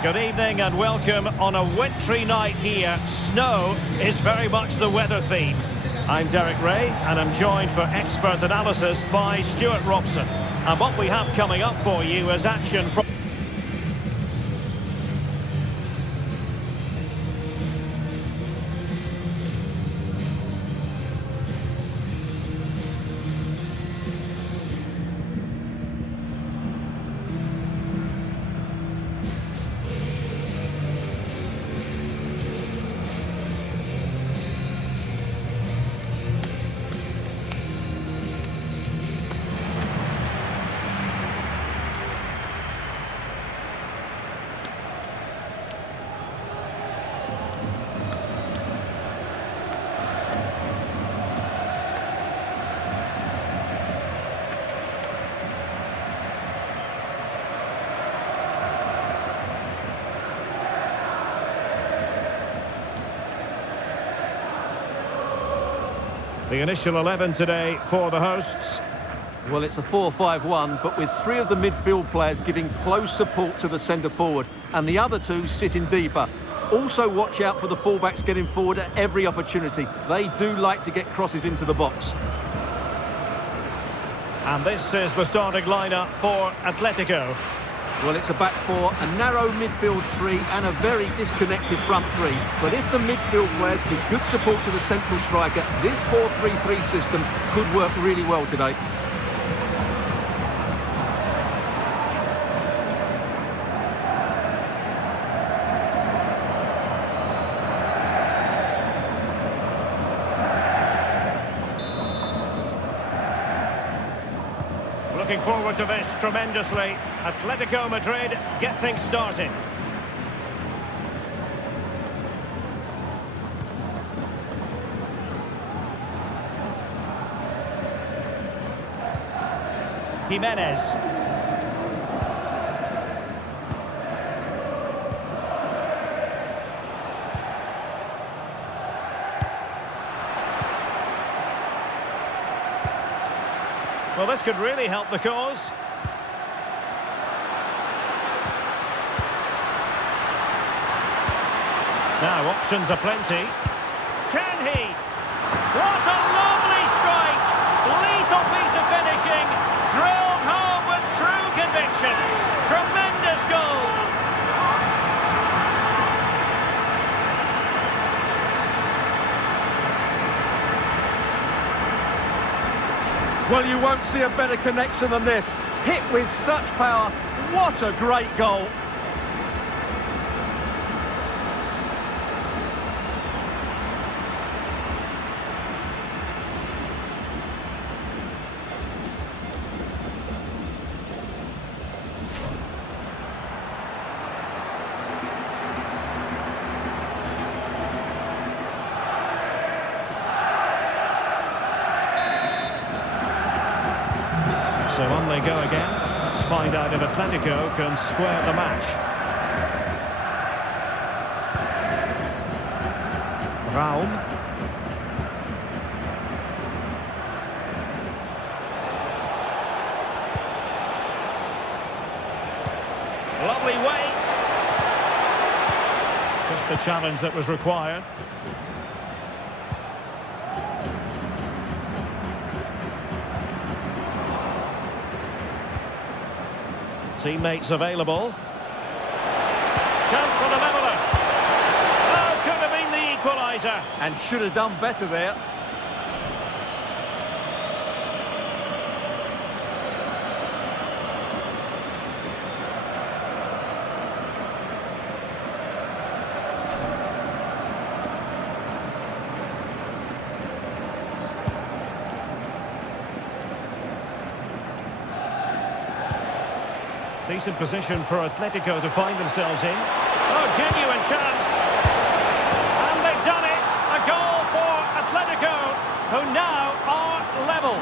Good evening and welcome on a wintry night here. Snow is very much the weather theme. I'm Derek Ray and I'm joined for expert analysis by Stuart Robson. And what we have coming up for you is action from... The initial 11 today for the hosts. Well, it's a 4-5-1, but with three of the midfield players giving close support to the centre forward and the other two sitting deeper. Also watch out for the fullbacks getting forward at every opportunity. They do like to get crosses into the box. And this is the starting lineup for Atletico. Well, it's a back four, a narrow midfield three and a very disconnected front three. But if the midfield players give good support to the central striker, this 4-3-3 system could work really well today. Looking forward to this tremendously. Atletico Madrid get things started. Jimenez. Well, this could really help the cause. Now, options are plenty. Can he? What a lovely strike! Lethal piece of finishing. Drilled home with true conviction. Tremendous goal. Well, you won't see a better connection than this. Hit with such power. What a great goal. So on they go again. Let's find out if Atletico can square the match. Raum. Lovely weight. Just the challenge that was required. Teammates available. Chance for the leveller. Oh, could have been the equaliser. And should have done better there. Decent position for Atletico to find themselves in. Oh, genuine chance. And they've done it. A goal for Atletico, who now are level.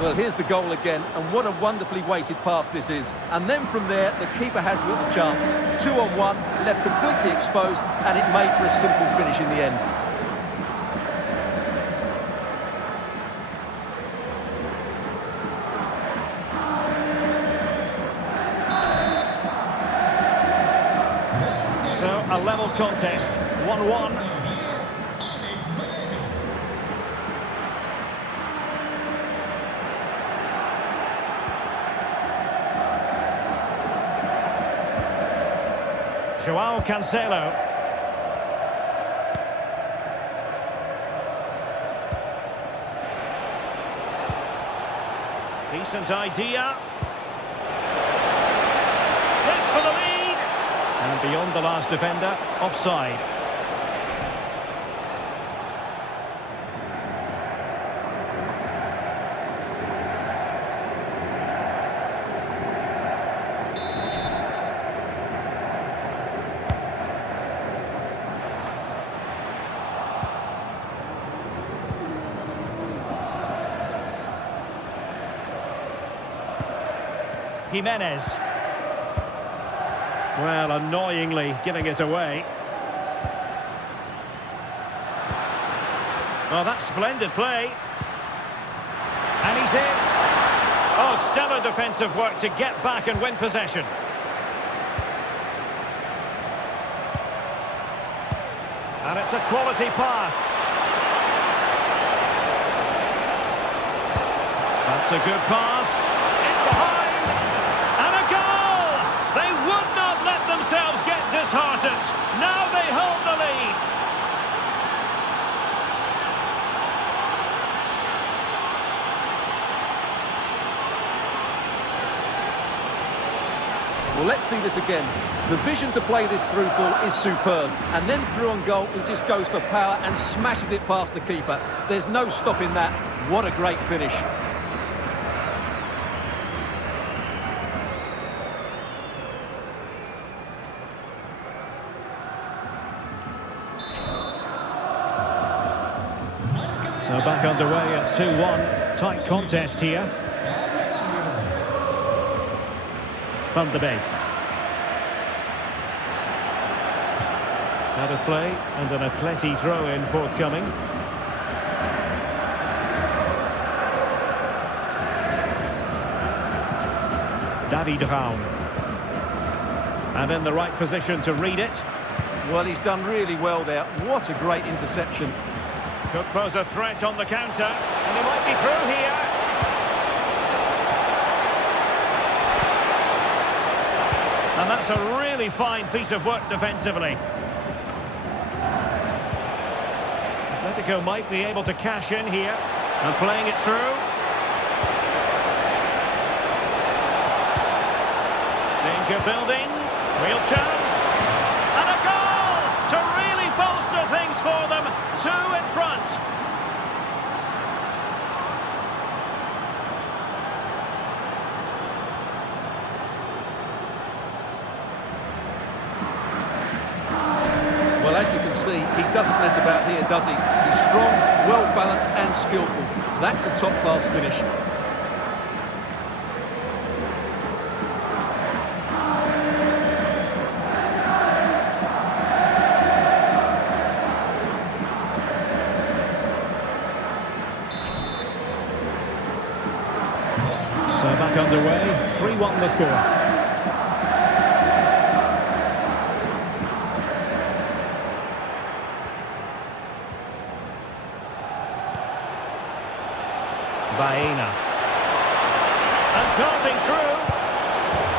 Well, here's the goal again, and what a wonderfully weighted pass this is. And then from there, the keeper has little chance. 2-on-1, left completely exposed, and it made for a simple finish in the end. contest, 1-1. João Cancelo. Decent idea. This for the lead. And beyond the last defender, offside. Jimenez. Well, annoyingly giving it away. Well, that's splendid play. And he's in. Oh, stellar defensive work to get back and win possession. And it's a quality pass. That's a good pass. In behind. They would not let themselves get disheartened. Now they hold the lead. Well, let's see this again. The vision to play this through ball is superb. And then through on goal, he just goes for power and smashes it past the keeper. There's no stopping that. What a great finish. So back underway at 2-1. Tight contest here. Van de Beek. Out of play and an Atleti throw-in forthcoming. David Raum. And in the right position to read it. Well, he's done really well there. What a great interception. Could pose a threat on the counter, and he might be through here. And that's a really fine piece of work defensively. Atletico might be able to cash in here, and playing it through. Danger building, real chance, and a goal to really bolster things for them. 2 in front. Well, as you can see, he doesn't mess about here, does he? He's strong, well-balanced and skillful. That's a top-class finish. So back underway, 3-1 the score. Baena. And starting through.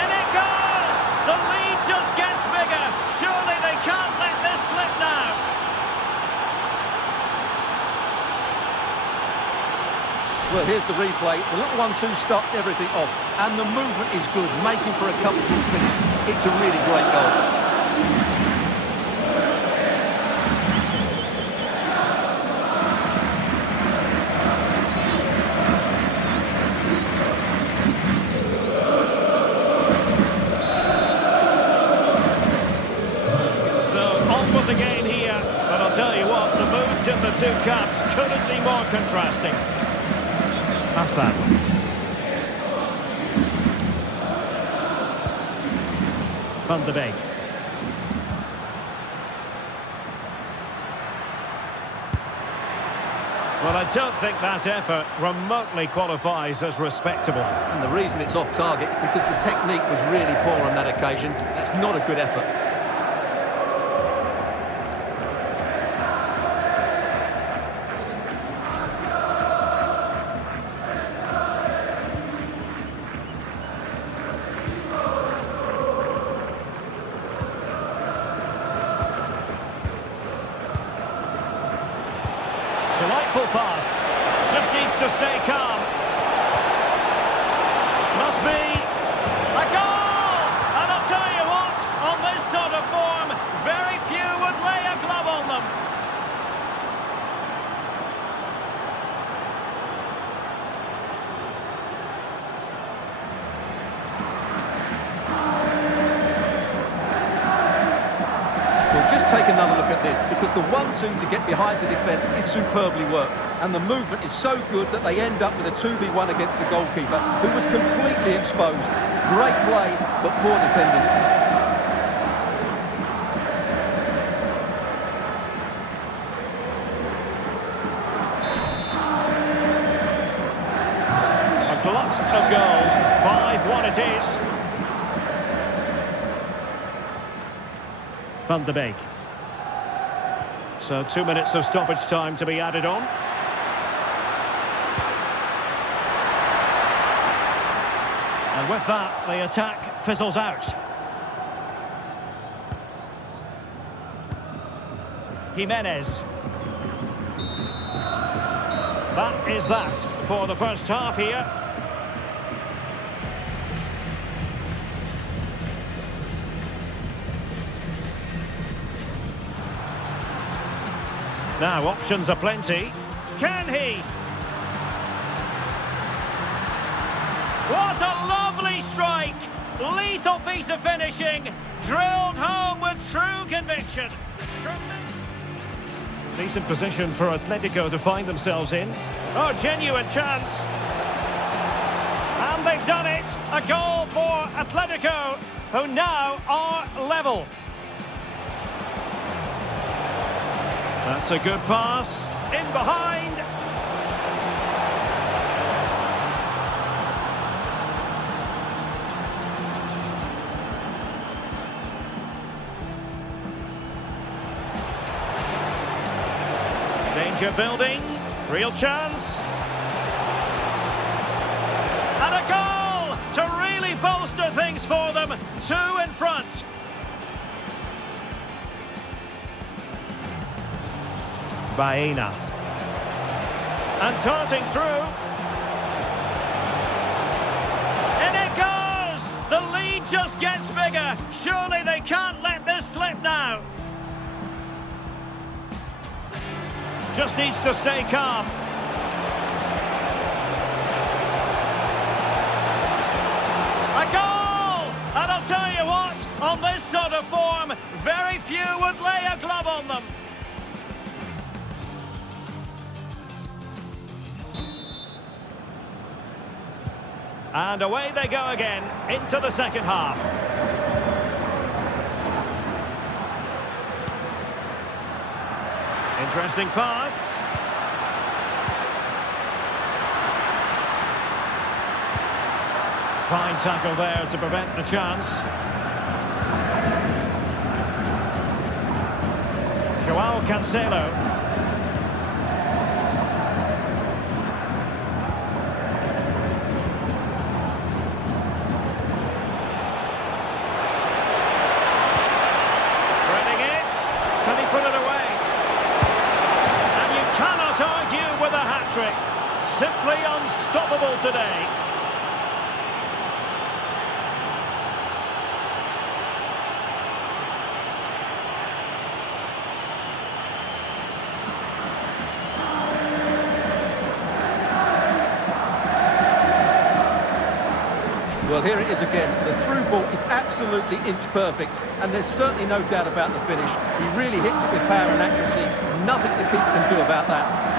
In it goes! The lead just gets bigger. Surely they can't let this slip now. Well, here's the replay. The little 1-2 starts everything off. And the movement is good, making for a comfortable finish. It's a really great goal. The game here, but I'll tell you what, the moods in the two camps couldn't be more contrasting. Hassan. Van de Beek. Well, I don't think that effort remotely qualifies as respectable. And the reason it's off target, because the technique was really poor on that occasion. That's not a good effort. Delightful pass. Just needs to stay calm. Must be a goal! And I'll tell you what, on this sort of form, very few would lay a glove on them. Well, just take another look at this, because the 1-2 to get behind the defence is superbly worked, and the movement is so good that they end up with a 2v1 against the goalkeeper, who was completely exposed. Great play, but poor defending. A glut of goals. 5-1 it is. Van de Beek. So 2 minutes of stoppage time to be added on. And with that, the attack fizzles out. Jimenez. That is that for the first half here. Now, options are plenty. Can he? What a lovely strike! Lethal piece of finishing, drilled home with true conviction. Decent position for Atletico to find themselves in. Oh, genuine chance. And they've done it. A goal for Atletico, who now are level. That's a good pass. In behind. Danger building. Real chance. And a goal to really bolster things for them. 2 in front. Baena. And darting through. And it goes! The lead just gets bigger. Surely they can't let this slip now. Just needs to stay calm. A goal! And I'll tell you what, on this sort of form, very few would lay a glove on them. And away they go again, into the second half. Interesting pass. Fine tackle there to prevent the chance. Joao Cancelo. Simply unstoppable today. Well, here it is again. The through ball is absolutely inch perfect, and there's certainly no doubt about the finish. He really hits it with power and accuracy. Nothing the keeper can do about that.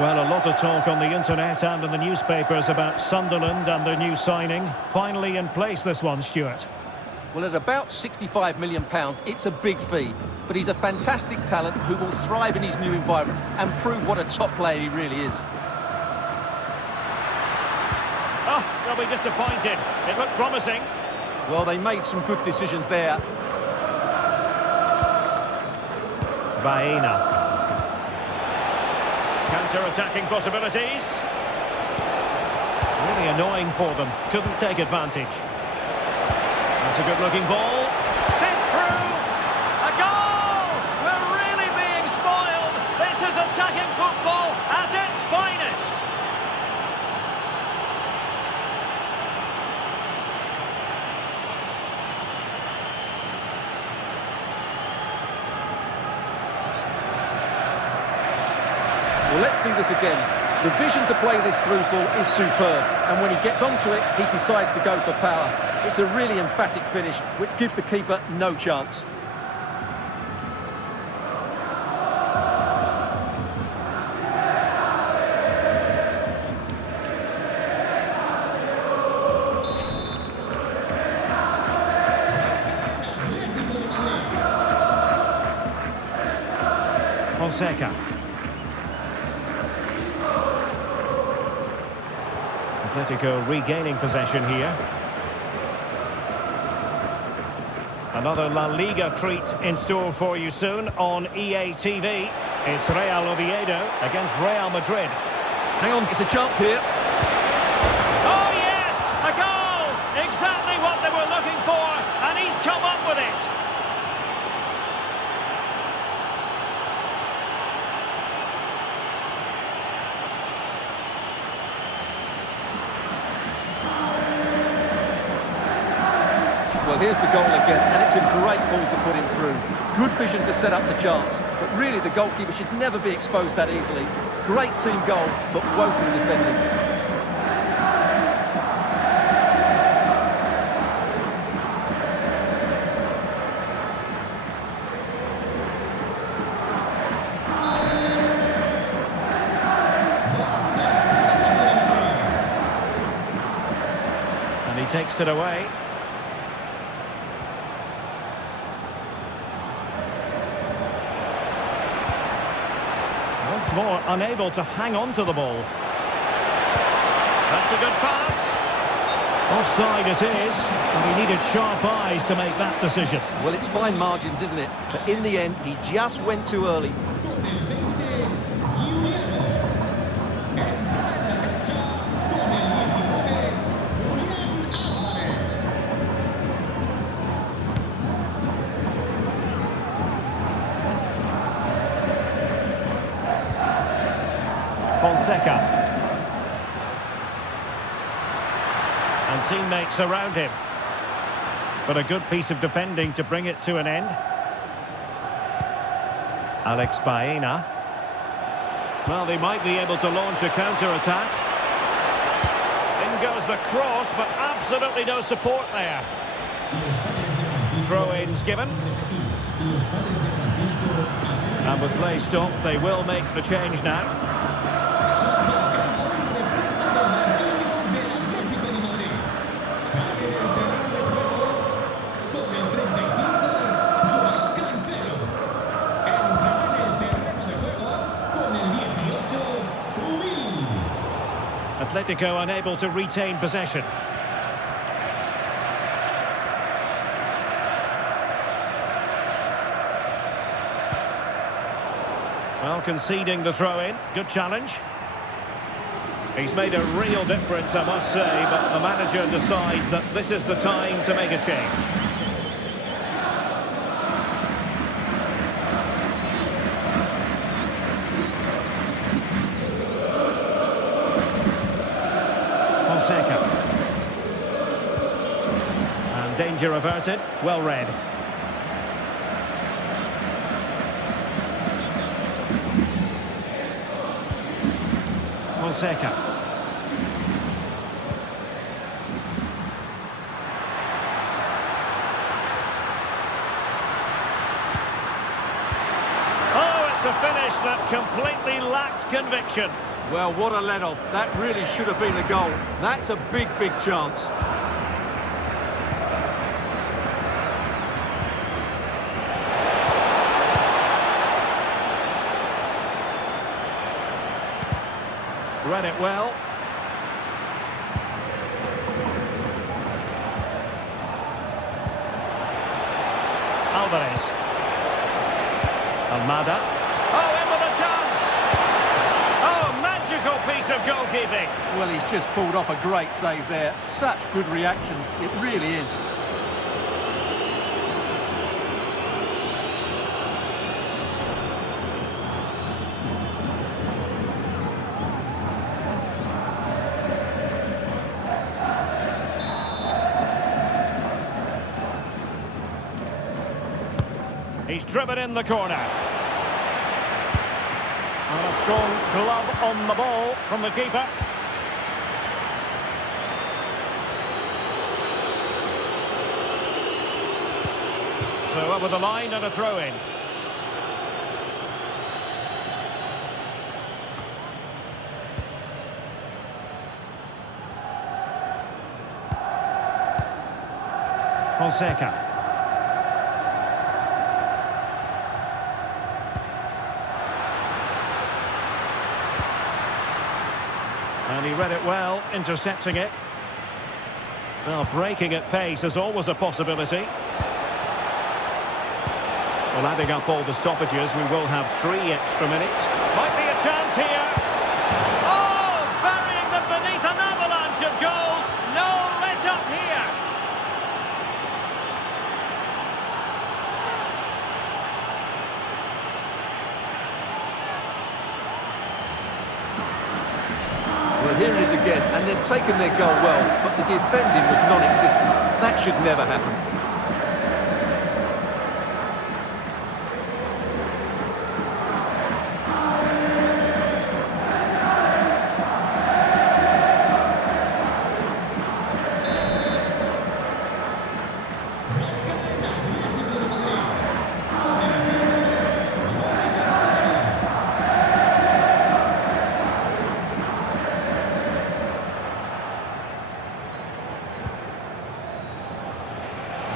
Well, a lot of talk on the internet and in the newspapers about Sunderland and their new signing. Finally in place, this one, Stuart. Well, at about £65 million, it's a big fee. But he's a fantastic talent who will thrive in his new environment and prove what a top player he really is. Oh, they'll be disappointed. It looked promising. Well, they made some good decisions there. Baena. Counter-attacking possibilities. Really annoying for them. Couldn't take advantage. That's a good-looking ball. Sent through. A goal! We're really being spoiled. This is attacking football at its finest. Well, let's see this again. The vision to play this through ball is superb, and when he gets onto it, he decides to go for power. It's a really emphatic finish, which gives the keeper no chance. Fonseca. Atletico regaining possession here. Another La Liga treat in store for you soon on EA TV. It's Real Oviedo against Real Madrid. Hang on, it's a chance here. Oh yes, a goal! Exactly what they were looking for, and he's come up with it. Well, here's the goal again, and it's a great ball to put him through. Good vision to set up the chance, but really the goalkeeper should never be exposed that easily. Great team goal, but woeful defending. And he takes it away. Once more, unable to hang on to the ball. That's a good pass. Offside it is, and he needed sharp eyes to make that decision. Well, it's fine margins, isn't it? But in the end, he just went too early. Fonseca. And teammates around him. But a good piece of defending to bring it to an end. Alex Baena. Well, they might be able to launch a counter-attack. In goes the cross, but absolutely no support there. Throw-ins given. And with play stopped, they will make the change now. Atletico unable to retain possession. Well, conceding the throw-in. Good challenge. He's made a real difference, I must say, but the manager decides that this is the time to make a change. Fonseca. And danger averted. Well read. Fonseca. Oh, it's a finish that completely lacked conviction. Well, what a let-off. That really should have been the goal. That's a big, big chance. Read it well. Alvarez. Almada. Oh, in with a chance! Oh, magical piece of goalkeeping. Well, he's just pulled off a great save there. Such good reactions, it really is. He's driven in the corner. And a strong glove on the ball from the keeper. So over the line and a throw-in. Fonseca. And he read it well, intercepting it. Well, breaking at pace is always a possibility. Well, adding up all the stoppages, we will have 3 extra minutes. Might be a chance here. Oh, burying them beneath an avalanche of goals. No let-up here. Well, here it is again, and they've taken their goal well, but the defending was non-existent. That should never happen.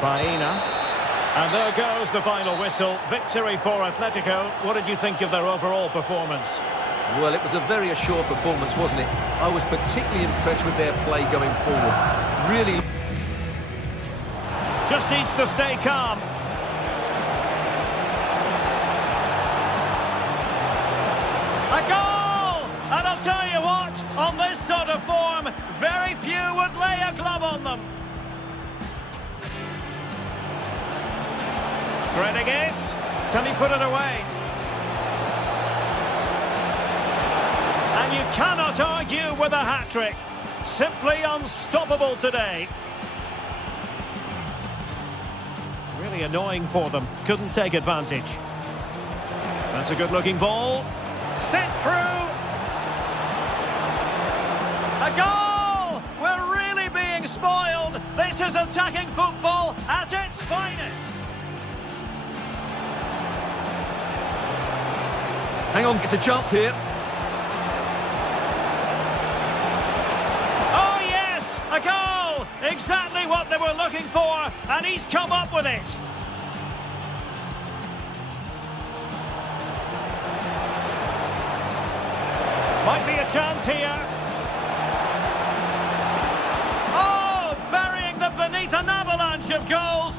Baena. And there goes the final whistle. Victory for Atletico. What did you think of their overall performance? Well, it was a very assured performance, wasn't it? I was particularly impressed with their play going forward. Really... Just needs to stay calm. A goal! And I'll tell you what, on this sort of form, very few would lay a glove on them. Threading it. Can he put it away? And you cannot argue with a hat-trick. Simply unstoppable today. Really annoying for them. Couldn't take advantage. That's a good-looking ball. Sent through. A goal! We're really being spoiled. This is attacking football at its finest. Hang on, it's a chance here. Oh yes, a goal! Exactly what they were looking for, and he's come up with it. Might be a chance here. Oh, burying them beneath an avalanche of goals.